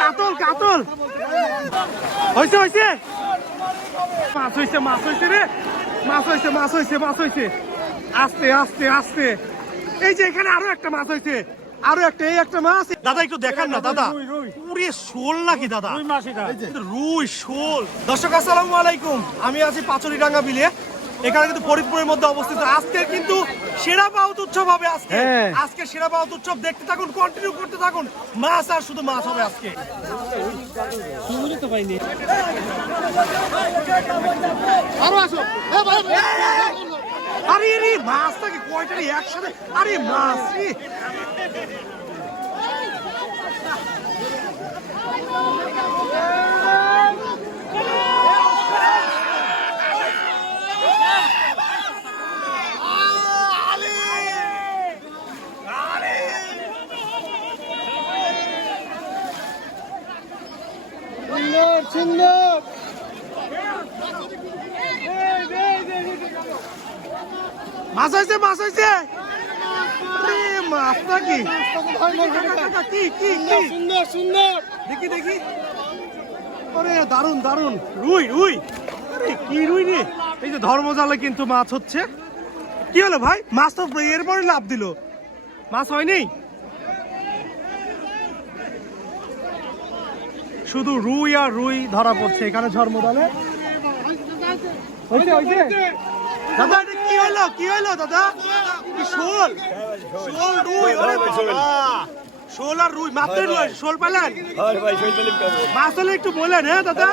কাতল কাতল। হইছে হইছে। মাছ হইছে মাছ হইছে রে। মাছ হইছে মাছ হইছে মাছ হইছে। আস্তে আস্তে আস্তে। এই যে এখানে আরও একটা মাছ হইছে। আরও একটা এই একটা মাছ। দাদা একটু দেখান না দাদা। পুরে শোল নাকি দাদা? রুই শোল। দর্শক আসসালামু আলাইকুম। আমি আছি পাচুরি পাচুরিডাঙ্গা বিলে। এখানে কিন্তু ফরিদপুরের মধ্যে অবস্থিত। আজকে কিন্তু সেরা পাউত উৎসব হবে আজকে। হ্যাঁ। আজকে সেরা পাউত উৎসব দেখতে থাকুন কন্টিনিউ করতে থাকুন। মাছ আর শুধু মাছ হবে আজকে। আরে আরে মাছটাকে কয়টা রে একসাথে? আরে মাছ রে মাছ হয়েছে মাছ হয়েছে। মাছ নাকি? কি? কি সুন্দর সুন্দর দেখি দেখি। আরে দারুণ দারুণ রুই রুই। আরে কি রুই রে? এই যে ধর্মজালে কিন্তু মাছ হচ্ছে। কি হলো ভাই? মাছ তো এরপরে লাভ দিল। মাছ হয়নি? শুধু রুই আর রুই ধরা পড়ছে। এখানে ঝর্ম হয়েছে দাদা কি হলো? কি হলো, দাদা? শোল? শোল, রুই শোল আর রুই মাত্র রুই, শোল পেলেন? মাছ হলে একটু বলেন হ্যাঁ দাদা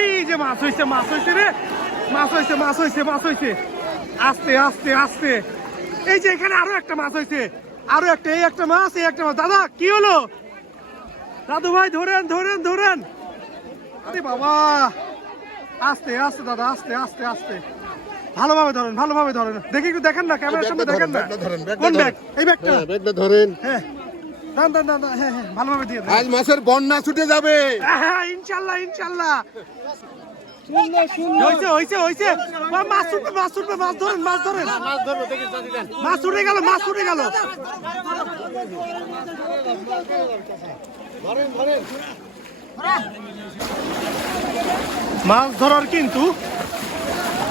এই যে মাছ হয়েছে মাছ হয়েছে রে। মাছ হয়েছে মাছ হয়েছে মাছ হয়েছে আস্তে আস্তে আস্তে। এই যে এখানে আরও একটা মাছ হয়েছে আরও একটা এই একটা মাছ এই একটা মাছ। দাদা কি হলো? দাদু ভাই ধরেন ধরেন ধরেন। আরে বাবা। আস্তে আস্তে দাদা আস্তে আস্তে আস্তে। ভালোভাবে ধরেন ভালোভাবে ধরেন। দেখি একটু দেখেন না ক্যামেরার সামনে দেখেন না। কোন ব্যাগ? এই ব্যাগটা। ব্যাগটা ধরেন। হ্যাঁ। দান দান দান হ্যাঁ হ্যাঁ ভালোভাবে দিয়ে দেন। আজ মাছের বন্যা ছুটে যাবে। হ্যাঁ ইনশাল্লাহ ইনশাল্লাহ। হয়েছে হয়েছে হয়েছে মাছ উঠবে মাছ উঠবে, মাছ ধরেন মাছ ধরেন। মাছ উঠে গেল, মাছ উঠে গেল। মাছ ধরার কিন্তু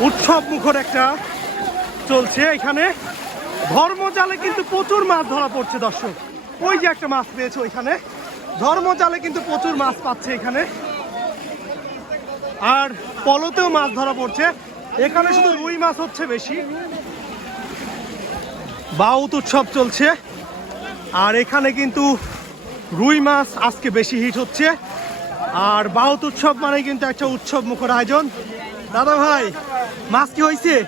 উৎসব মুখর একটা চলছে এখানে। ধর্মজালে কিন্তু প্রচুর মাছ ধরা পড়ছে, দর্শক। ওই যে একটা মাছ পেয়েছে ওইখানে। ধর্মজালে কিন্তু প্রচুর মাছ পাচ্ছে এখানে। আর পলতেও মাছ ধরা পড়ছে। এখানে শুধু রুই মাছ হচ্ছে বেশি। বাউত উৎসব চলছে। আর এখানে কিন্তু রুই মাছ আজকে বেশি হিট হচ্ছে। আর বাউত উৎসব মানে কিন্তু একটা উৎসব মুখর আয়োজন। দাদা ভাই মাছ কি হয়েছে?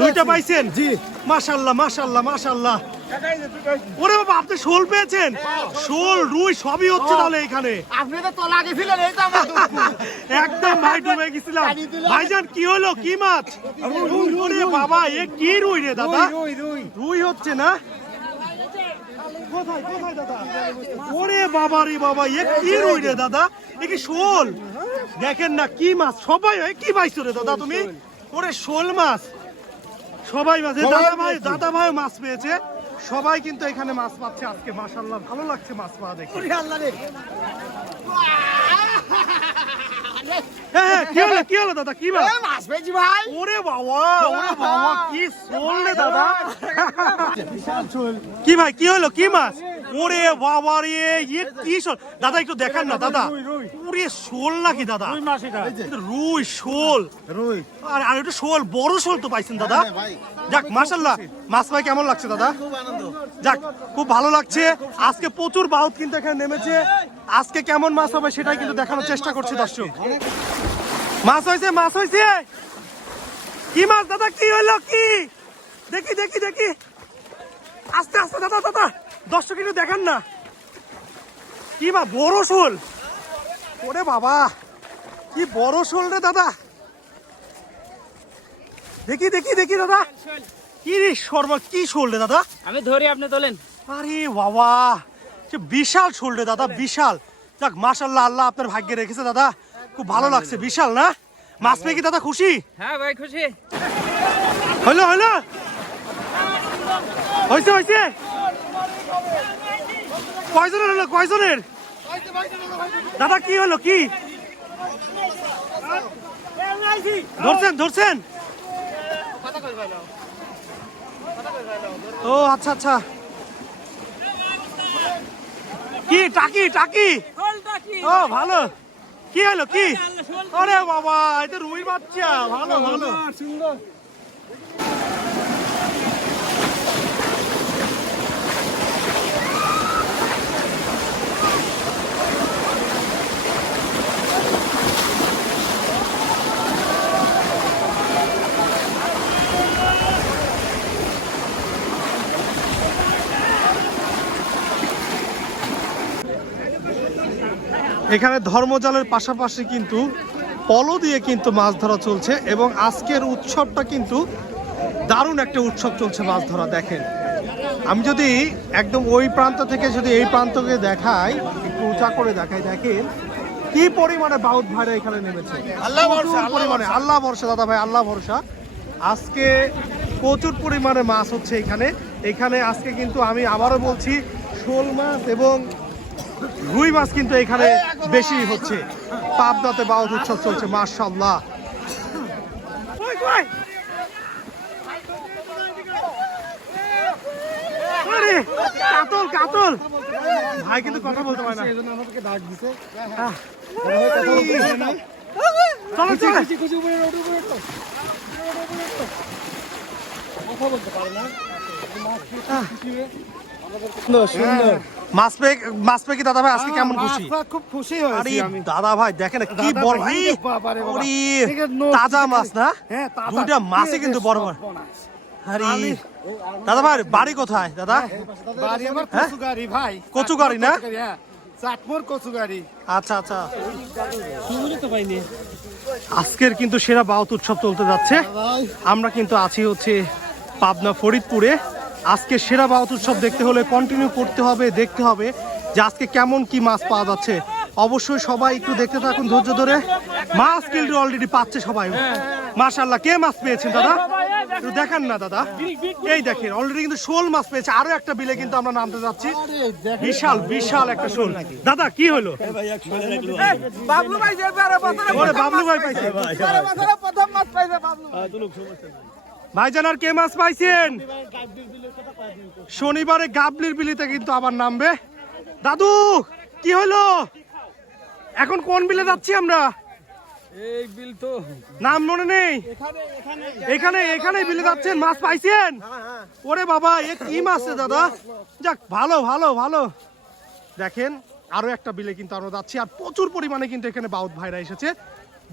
দুইটা পাইছেন? জি। মাশাল্লাহ মাশাল্লাহ মাশাল্লাহ। ওরে বাবা আপনি শোল পেয়েছেন? শোল রুই সবই হচ্ছে তাহলে এখানে। আপনি তো তলা গেছিলেন এই তো আমার একদম ভাই ডুবে গেছিলাম। ভাইজান কি হলো? কি মাছ? ওরে বাবা এ কি রুই রে দাদা? রুই হচ্ছে না? কোথায় কোথায় দাদা? ওরে বাবা রে বাবা এ কি রুই রে দাদা? এ কি শোল? দেখেন না কি মাছ? সবাই কি পাইছো রে দাদা তুমি? ওরে শোল মাছ। সবাই মাছ। দাদা ভাই দাদা ভাই মাছ পেয়েছে। সবাই কিন্তু এখানে মাছ পাচ্ছে আজকে মাশাল্লাহ ভালো লাগছে মাছ পাওয়া দেখে হ্যাঁ হ্যাঁ কি হলো কি হলো দাদা কি মাছ পেয়েছি ভাই। ওরে বাবা ওরে বাবা কি দাদা। কি ভাই কি হলো কি মাছ? ওরে বাবা রে ইয়ে কি দাদা একটু দেখান না দাদা। ওরে শোল নাকি দাদা? রুই শোল। রুই। আর আর একটু শোল বড় শোল তো পাইছেন দাদা? যাক মাশাল্লাহ মাছ ভাই কেমন লাগছে দাদা? যাক খুব ভালো লাগছে। আজকে প্রচুর বাউত কিন্তু এখানে নেমেছে। আজকে কেমন মাছ হবে সেটাই কিন্তু দেখানোর চেষ্টা করছি দর্শক। মাছ হয়েছে মাছ হয়েছে। কি মাছ দাদা? কি হলো কি? দেখি দেখি দেখি। আস্তে আস্তে দাদা দাদা। দর্শক কিন্তু দেখান না। কি মা বড় শোল। ওরে বাবা কি বড় শোল রে দাদা। দেখি দেখি দেখি দাদা। কি রে সর্ব কি শোল রে দাদা? আমি ধরি আপনি তোলেন। আরে বাবা সে বিশাল শোল রে দাদা বিশাল। যাক মাশাল্লাহ আল্লাহ আপনার ভাগ্যে রেখেছে দাদা। খুব ভালো লাগছে বিশাল না? মাছ পেয়ে কি দাদা খুশি? হ্যাঁ ভাই খুশি। হইল হইল? হয়েছে হয়েছে কয়জনের হলো কয়জনের? দাদা কি হলো? কি? ধরছেন ধরছেন? ও আচ্ছা আচ্ছা। কি টাকি টাকি? ও ভালো। কি হলো কি? আরে বাবা এটা রুই বাচ্চা ভালো ভালো। সুন্দর। এখানে ধর্মজালের পাশাপাশি কিন্তু পলো দিয়ে কিন্তু মাছ ধরা চলছে এবং আজকের উৎসবটা কিন্তু দারুণ একটা উৎসব চলছে মাছ ধরা দেখেন। আমি যদি একদম ওই প্রান্ত থেকে যদি এই প্রান্তকে দেখাই একটু উঁচা করে দেখাই দেখেন কি পরিমাণে বাউত ভাইরা এখানে নেমেছে। আল্লাহ ভরসা, পরিমাণে আল্লাহ ভরসা দাদা ভাই আল্লাহ ভরসা। আজকে প্রচুর পরিমাণে মাছ হচ্ছে এখানে। এখানে আজকে কিন্তু আমি আবারও বলছি শোল মাছ এবং রুই মাছ কিন্তু এখানে বেশি হচ্ছে। পাবনাতে বাউত উৎসব চলছে মার্শাল্লাহ কাতল কাতল। ভাই কিন্তু কথা বলতে পারে না। ডাক দিছে। চলো চলো। কথা বলতে পারে সুন্দর সুন্দর। মাছ পেয়ে মাছ পেয়ে কি দাদা ভাই আজকে কেমন খুশি? খুব খুশি হয়েছি আমি। দাদা ভাই দেখেন কি বড় ভাই, এই, বাবারে বাবা। ওরে, ঠিক আছে, নদী তাজা মাছ না? হ্যাঁ দুইটা মাছই কিন্তু বড় বড়। আরে দাদা ভাই বাড়ি কোথায় দাদা? বাড়ি আমার হ্যাঁ? কচুগাড়ি ভাই। কচুগাড়ি না? হ্যাঁ চাটমোর কচুগাড়ি। আচ্ছা আচ্ছা। আজকের কিন্তু সেরা বাউত উৎসব চলতে যাচ্ছে। আমরা কিন্তু আছি হচ্ছে পাবনা ফরিদপুরে। আজকে সেরা বাউত উৎসব দেখতে হলে কন্টিনিউ করতে হবে দেখতে হবে যে আজকে কেমন কি মাছ পাওয়া যাচ্ছে অবশ্যই সবাই একটু দেখতে থাকুন ধৈর্য ধরে মাছ কিন্তু অলরেডি পাচ্ছে সবাই মাশাল্লাহ কে মাছ পেয়েছেন দাদা একটু দেখান না দাদা এই দেখেন অলরেডি কিন্তু শোল মাছ পেয়েছে আরও একটা বিলে কিন্তু আমরা নামতে যাচ্ছি বিশাল বিশাল একটা শোল দাদা কি হলো বাবলু ভাই বাবলু ভাই ভাইজান আর কে মাছ পাইছেন শনিবারে গাবলির বিলিতে কিন্তু আবার নামবে। দাদু কি হলো এখন কোন বিলে যাচ্ছি আমরা? এই বিল তো। নাম মনে নেই। এখানে এখানে। বিলে যাচ্ছেন? মাছ পাইছেন? ওরে বাবা এ কি মাছ দাদা? যাক ভালো ভালো ভালো। দেখেন আরও একটা বিলে কিন্তু আমরা যাচ্ছি আর প্রচুর পরিমাণে কিন্তু এখানে বাউত ভাইরা এসেছে।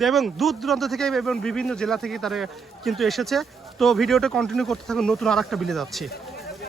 এবং দূর দূরান্ত থেকে এবং বিভিন্ন জেলা থেকে তারা কিন্তু এসেছে। তো ভিডিওটা কন্টিনিউ করতে থাকুন নতুন আর একটা বিলে যাচ্ছি।